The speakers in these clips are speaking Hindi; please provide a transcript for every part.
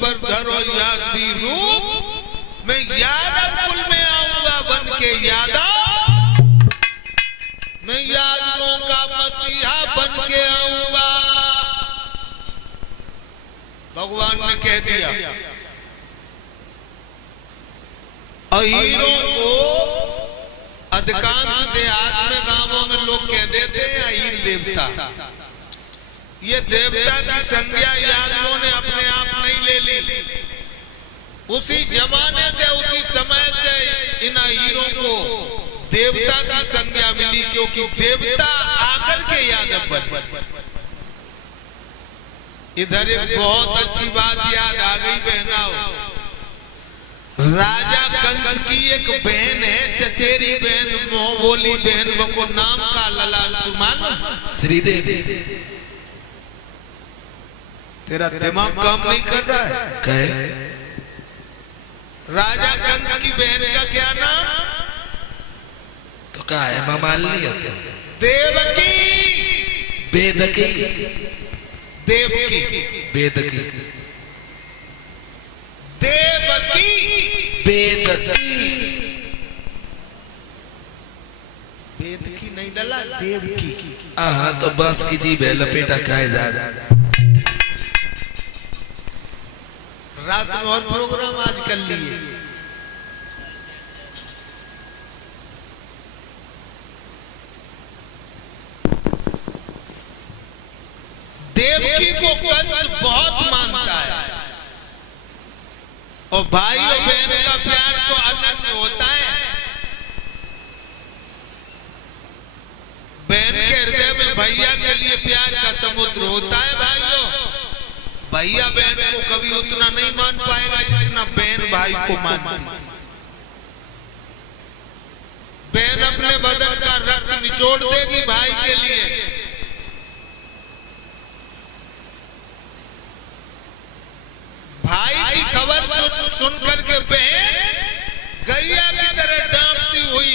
पर धरो याद भी रूप, मैं यादव कुल में आऊंगा बन के यादव, मैं यादवों का मसीहा बन के आऊंगा। भगवान ने कह दिया। अहीरों को अधिकांश देहात में गांवों में लोग कह देते हैं अहीर देवता। ये देवता की संज्ञा यादवों ने अपने आप नहीं ले ली। उसी जमाने से उसी समय से इन अहीरों को देवता की संज्ञा मिली, क्योंकि देवता आकर के यादव बने। इधर एक बहुत अच्छी बात याद आ गई बहनाओ। राजा कंस की एक बहन है, चचेरी बहन, मोह बोली बहन, वो को नाम का ललाल सुमानो श्रीदेवी। तेरा दिमाग काम नहीं कर रहा है? कहे राजा कंस की बहन का क्या नाम? तो कहा है मामाली है क्या? देवकी। बेदकी। देवकी। बेदकी। देवकी। बेदकी। बेदकी नहीं डला, देवकी। हाँ तो बस की जीभ है, लपेटा खाए जा। रात में और प्रोग्राम आज कर लिए। देवकी को कंस बहुत मानता है, और भाई और बहन का प्यार तो अनन्य होता है। बहन के हृदय में भैया के लिए प्यार का समुद्र होता है। भाइयों, भैया बहन को कभी उतना नहीं मान पाएगा जितना बहन भाई को मानती। बहन अपने बदन का रक्त निचोड़ देगी भाई के लिए। भाई की खबर सुन करके बहन गैया की तरह डांटती हुई,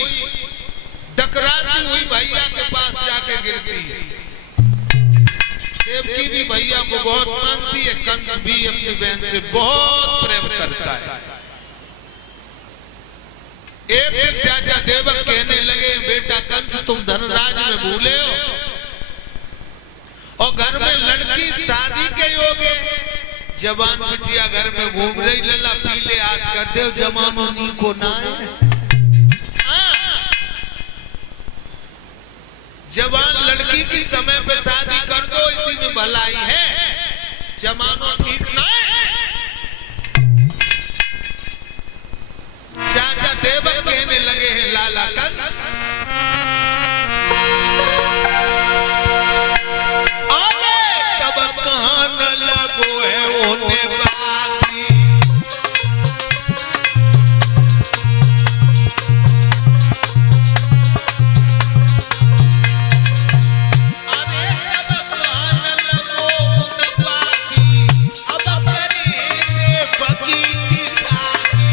डकराती हुई भैया के पास जाके गिरती है। देवकी भी भैया को बहुत मानती है, कंस भी अपनी बहन से बहुत प्रेम करता है। एक दिन चाचा देवक कहने लगे, बेटा कंस तुम धनराज में भूले हो, और घर में लड़की शादी के योग्य जवान बिटिया घर में घूम रही, लला पीले हाथ कर दे जमानो नी को ना है। जवान लड़की की समय पे शादी कर दो, इसी में भलाई है, जमानो ठीक ना है। चाचा देवक कहने लगे हैं, लाला कंस तब कहां न लगो है होने बाकी। अरे तब कहां न लगो होने बाकी, अब करे देवकी की शादी।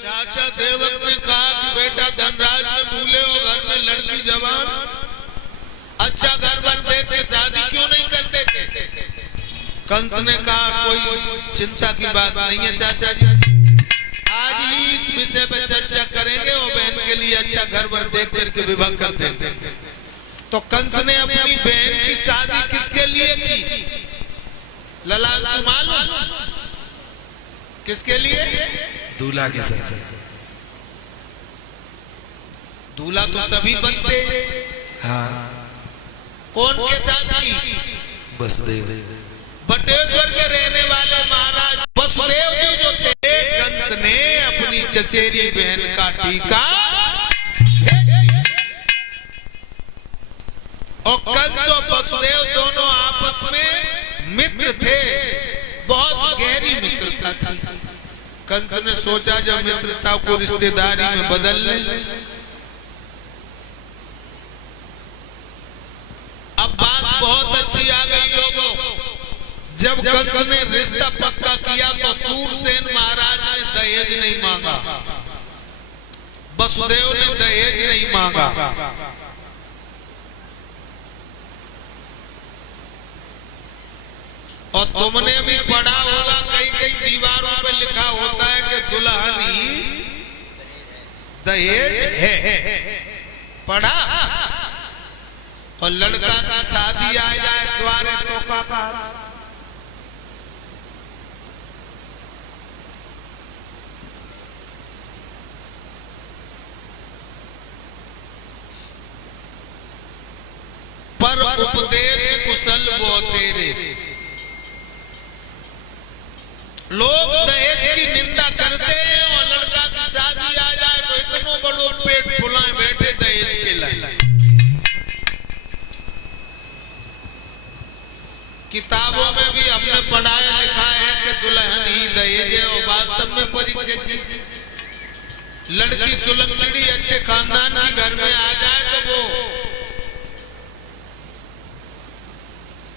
चाचा देवक ने कहा कि बेटा धनराज में भूले हो, घर में लड़की जवान, अच्छा घर भर देख के शादी क्यों नहीं करते थे? कंस ने कहा कोई चिंता की बात नहीं है चाचा जी, आज ही इस विषय पे चर्चा करेंगे और बहन के लिए अच्छा घर भर देख करके विवाह कर देंगे। तो कंस ने अपनी बहन की शादी किसके लिए की? ललांसु मालूम किसके लिए? दूल्हा के साथ। दूल्हा तो सभी बनते हैं। हाँ, कौन के साथ की? वसुदेव। बटेश्वर के रहने वाले महाराज वसुदेव जी जो थे, कंस ने अपनी चचेरी बहन का टीका, और कंस और वसुदेव दोनों आपस में मित्र थे, बहुत गहरी मित्रता थी। कंस ने सोचा जब मित्रता को रिश्तेदारी में बदल ले, अब बात बहुत अच्छी आ गई लोगों। जब कंस ने रिश्ता पक्का किया तो सूरसेन महाराज ने दहेज नहीं मांगा, वसुदेव ने दहेज नहीं मांगा। और तुमने भी पढ़ा होगा, कई कई दीवारों पे लिखा होता है कि दुल्हन ही दहेज है, पढ़ा। और लड़का की शादी आ जाए द्वारे तो का पर उपदेश कुशल वो तेरे। लोग दहेज की निंदा करते हैं और लड़का की शादी आ जाए तो इतनो बड़ो पेट फुलाए बैठे दहेज के लिए। किताबों में भी हमने पढ़ाया लिखा है कि दुल्हन ही दहेज है, और वास्तव में परीक्षित जी लड़की सुलक्षणी अच्छे खानदान की घर में आ जाए तो वो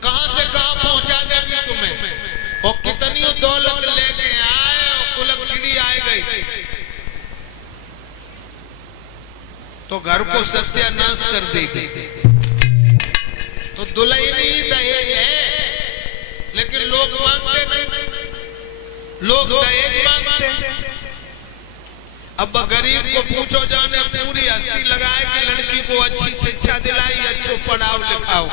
कहां से कहां पहुंचा देगी तुम्हें, और कितनी दौलत लेके आए और कुलक्षणी आए गई तो घर को सत्यानाश कर देगी। तो दुल्हन ही दहेज है, लेकिन लोग मांगते नहीं, लोग दहेज मांगते हैं। अब गरीब को पूछो, जाने पूरी हस्ती लगाए कि लड़की को अच्छी शिक्षा दिलाई, अच्छो पढ़ाओ लिखाओ,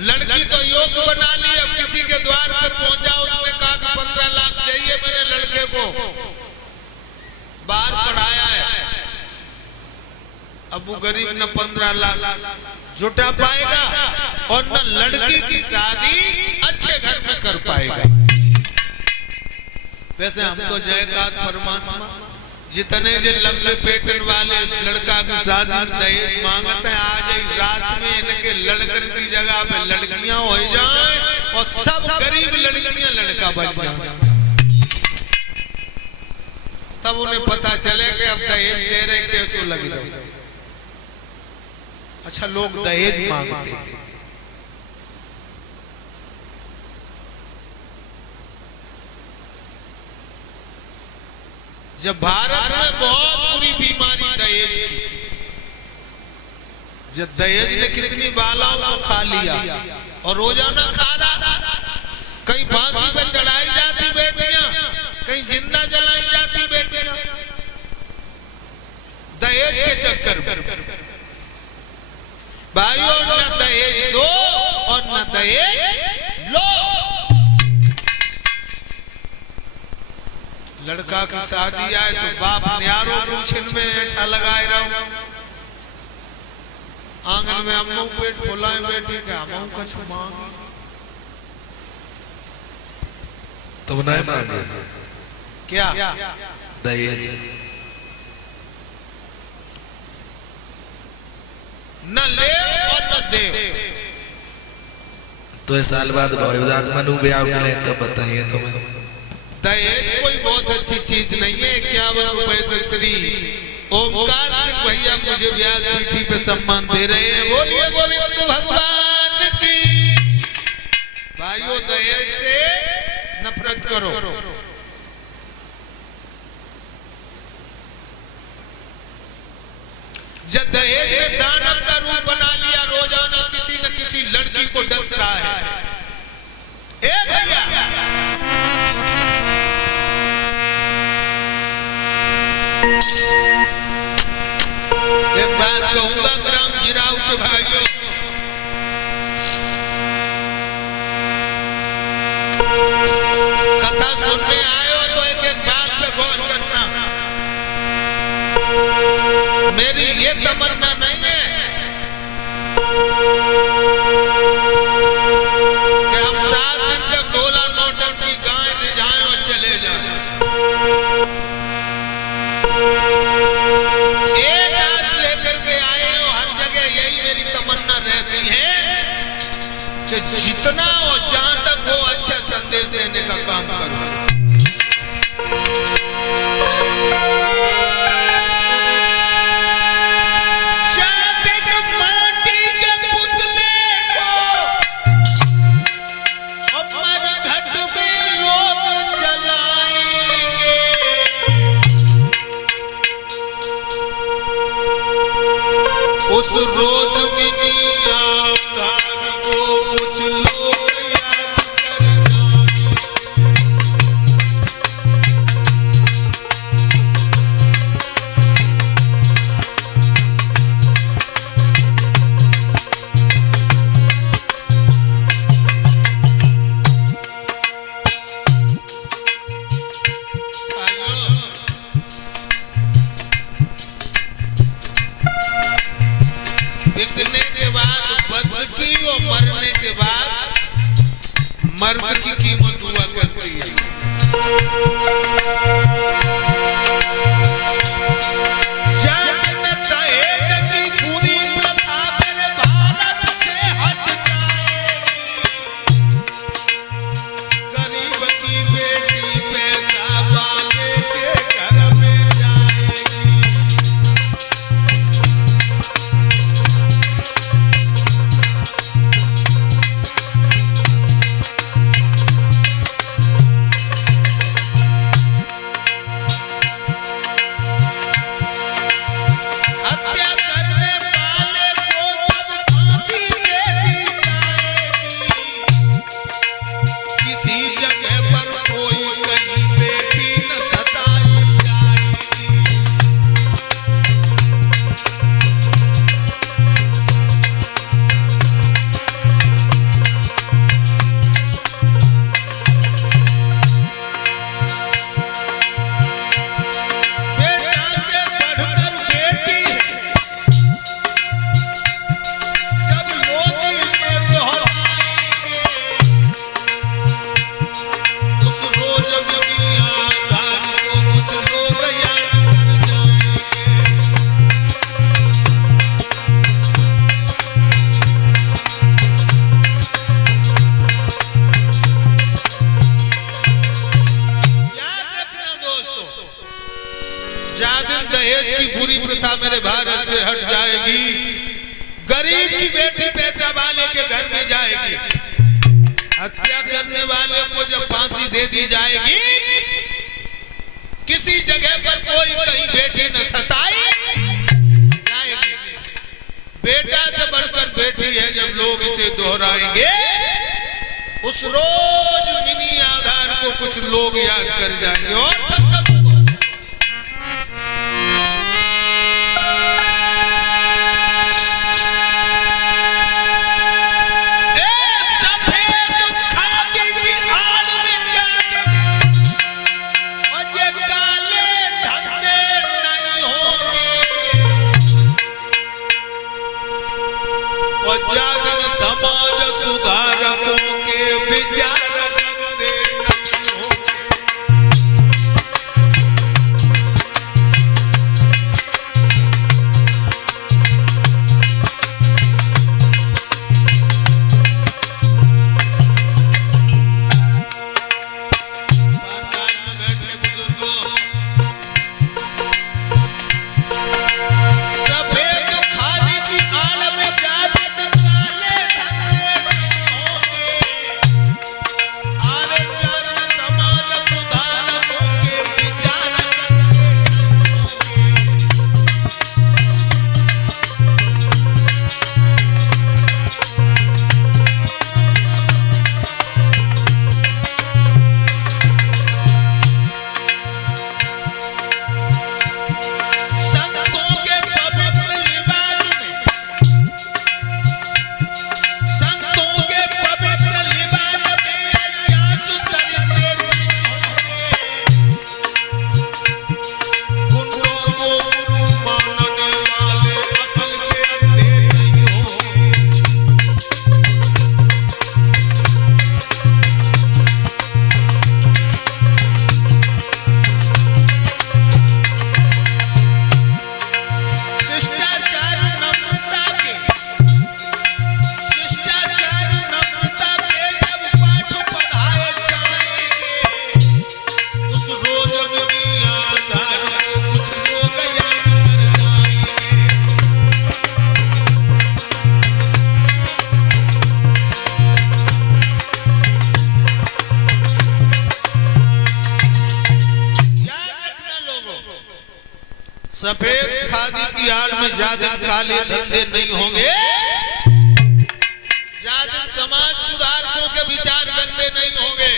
लड़की तो योग्य बना ली। अब किसी के द्वार पर पहुंचा, उसने कहा कि 15 लाख चाहिए मेरे लड़के को, बाहर पढ़ाया है। अब वो गरीब न 15 लाख जुटा पाएगा और न लड़की की शादी अच्छे घर में कर पाएगा। वैसे हम तो जयकात परमात्मा, जितने जो लंबे पेटन वाले लड़का की शादी दहेज मांगते हैं, आज ही रात में इनके लड़कन की जगह पे लड़कियां हो जाएं और सब गरीब लड़कियां लड़का बन जाएं, तब उन्हें पता चले कि अब दहेज दे रहे कैसे लग रहे। अच्छा, लोग दहेज मांगते हैं। जब भारत में बहुत बुरी बीमारी दहेज की, जब दहेज ने कितनी बालाओं को खा लिया और रोजाना खा रहा, कहीं फांसी पे चढ़ाई जाती बेटियां, कहीं जिंदा जलाई जाती बेटियां, दहेज के चक्कर में। भाइयों, न दहेज दो और न दहेज लो। लड़का की शादी आए तो बाप न्यारो पूछन में ऐठा लगाए रहो, आंगन में अम्मू पेट फुलाए बैठी के अम्मू कछु मांगी, तुम नहीं मांगे क्या दहेज? न ले और न दे। तो इस साल बाद भाईजान मनु ब्याह के लिए तब बताइए तुम्हें। दहेज कोई बहुत अच्छी चीज नहीं है। 51 रुपए से श्री ओमकार सिंह भैया मुझे व्यास पीठी पे सम्मान दे रहे हैं। बोलिए गोविंद भगवान की। भाइयों, दहेज से नफरत करो। जब दहेज ने दानव का रूप बना लिया, रोजाना किसी न किसी लड़की को डस रहा है। ए भैया, एक बात कहूंगा ग्राम जिराऊ के भाइयों, कथा सुनने आए हो तो एक एक बात पे गौर करना। मेरी ये तमन्ना नहीं है कि हम 7 दिन तक डोला नोटन की गाय ले जाएं और चले जाएं। एक आस लेकर के आए हो, हर जगह यही मेरी तमन्ना रहती है कि जितना और जहां तक हो अच्छा संदेश देने का काम करो। उस रोज मिनिया धान को कुछ लोग याद कर बिकने के बाद बद की और मरने के बाद मर्द की कीमत हुआ करती है। जब दहेज की पूरी प्रथा मेरे भारत से हट जाएगी, गरीब की बेटी पैसा वाले के घर में जाएगी। दहेज की बुरी प्रथा मेरे भारत से हट जाएगी, गरीब की बेटी पैसा वाले के घर में जाएगी, हत्या करने वाले को जब फांसी दे दी जाएगी, किसी जगह पर कोई कहीं बेटी न सताई जाएगी। बेटा से बढ़कर बेटी है जब लोग इसे दोहराएंगे, उस रोज मिनी आधार को कुछ लोग याद कर जाएंगे और सब समाज सुधारकों के विचार सफेद खादी की आड़ में ज्यादा काले धंधे नहीं होंगे, ज्यादा समाज सुधारकों के विचार गंदे नहीं होंगे,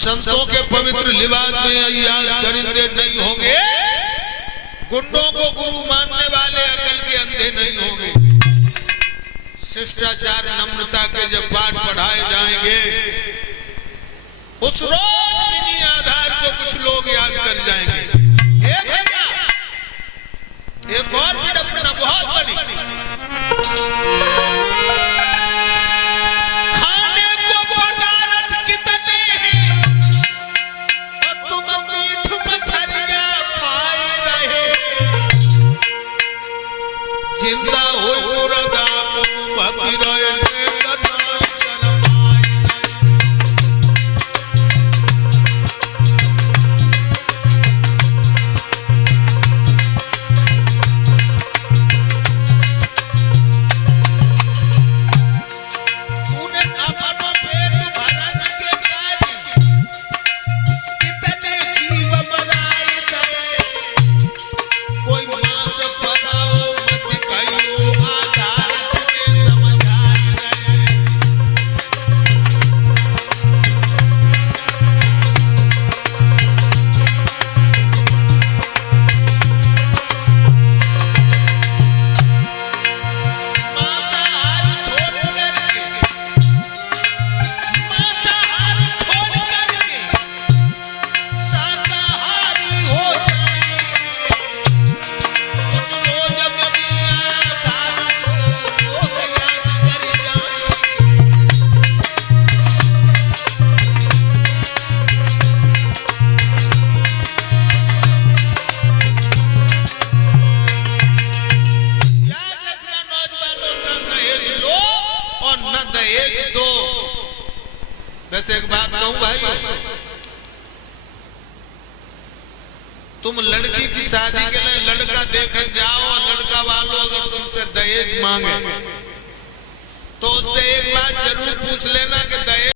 संतों के पवित्र लिबास में अय्याश दरिंदे नहीं होंगे, गुंडों को गुरु मानने वाले अकल के अंधे नहीं होंगे। शिष्टाचार नम्रता के जब पाठ पढ़ाए जाएंगे, उस रोज इन्हीं आधार को कुछ लोग याद कर जाएंगे। एक और विडंबना बहुत बड़ी, खाने को पदार्थ कितने हैं और तुम मीठ मछलियां पाए रहे, जिंदा हो मुर्दा को भक्ति रहे दो। वैसे एक बात कहूं भाई, तुम लड़की की शादी के लिए लड़का देखने जाओ और लड़का वालों अगर तुमसे दहेज मांगे तो उससे एक बात जरूर पूछ लेना कि दहेज